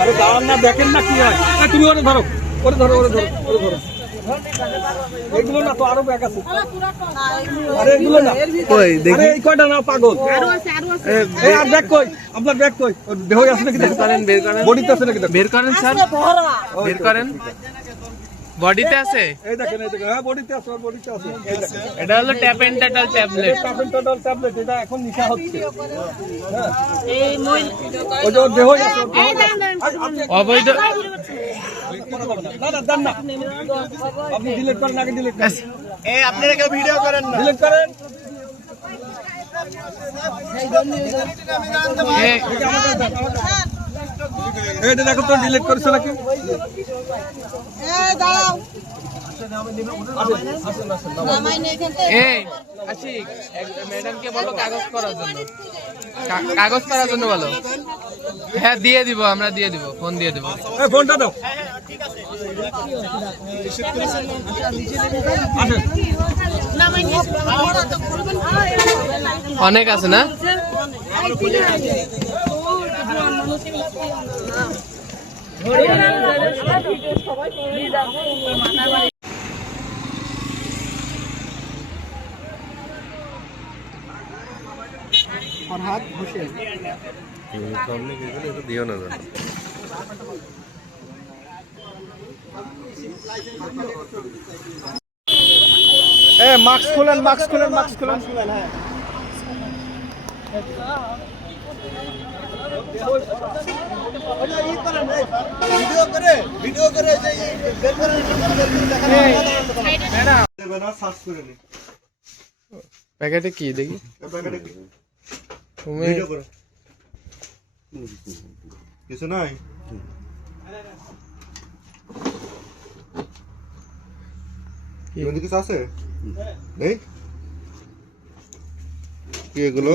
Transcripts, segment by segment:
আরে দাঁড়ান না, দেখেন না কি হয়। তুমি ওরে ধরো, ওরে ধরো, ওরে ধরো, ওরে ধরো। এগুলো না তো আরো ব্যাগ আছে। আরে এগুলো না, আরে এই কয়টা না পাগল। এই আর ব্যাগ কই? আপনার ব্যাগ কই? দেহ আছে নাকি? বের করেন, বের করেন, বডিতে আছে নাকি? বের করেন স্যার, বের করেন। বডিতে আছে, এই দেখেন, এই দেখেন। হ্যাঁ বডিতে আছে, বডিতে আছে। এই দেখেন, এটা হলো ট্যাপেন্টাটাল ট্যাবলেট। ট্যাপেন্টাডল ট্যাবলেট, এটা এখন নিশা হচ্ছে। হ্যাঁ ওই যে ওর দেহই আছে, ওর দেহই আছে। অবৈধ না না দেন না, আপনি ডিলিট করেন, আগে ডিলিট করেন। এই আপনারা কেউ ভিডিও করেন না। ডিলিট করেন। এইটা দেখো তো ডিলিট করেছে নাকি? এই আশিক, ম্যাডামকে বলো কাগজ করার জন্য, কাগজ করার জন্য বলো। হ্যাঁ দিয়ে দিব, আমরা দিয়ে দিব, ফোন দিয়ে দিব। এই ফোনটা দাও। অনেক আছে না? ফরহাদ হোসেন দিও না মাস্ক খোলেন, মাস্ক খোলেন, মাস্ক খোলেন। হ্যাঁ ভিডিও করে, ভিডিও করে যে বের করেন, দেখান না, সার্চ করে নি। প্যাকেটে কি দেখি? প্যাকেটে কি? তুমি ভিডিও করো। কিছু নাই। এখানে কিছু আছে? নেই? কি এগুলো?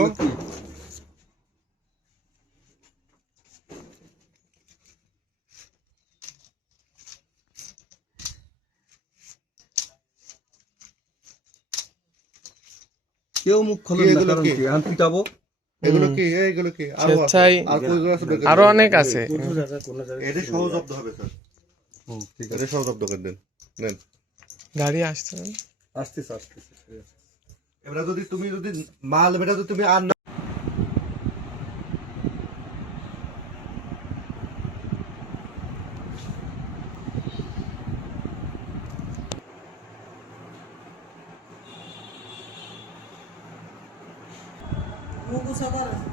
কেউ মুখ খোলেন না, কারণ কি এখন পিটাবো। এগুলো কি? এগুলো কি? আরো আছে। স্বেচ্ছায় আর কইগুলো আছে? আরো অনেক আছে। এটা সহ জব্দ হবে স্যার। ঠিক আছে, সহ জব্দ করে দেন। নেন। গাড়ি আসছে না? আসতেছে, আসতেছে। এবারে যদি তুমি যদি মাল বেটা যদি তুমি আর না Mungu sabara.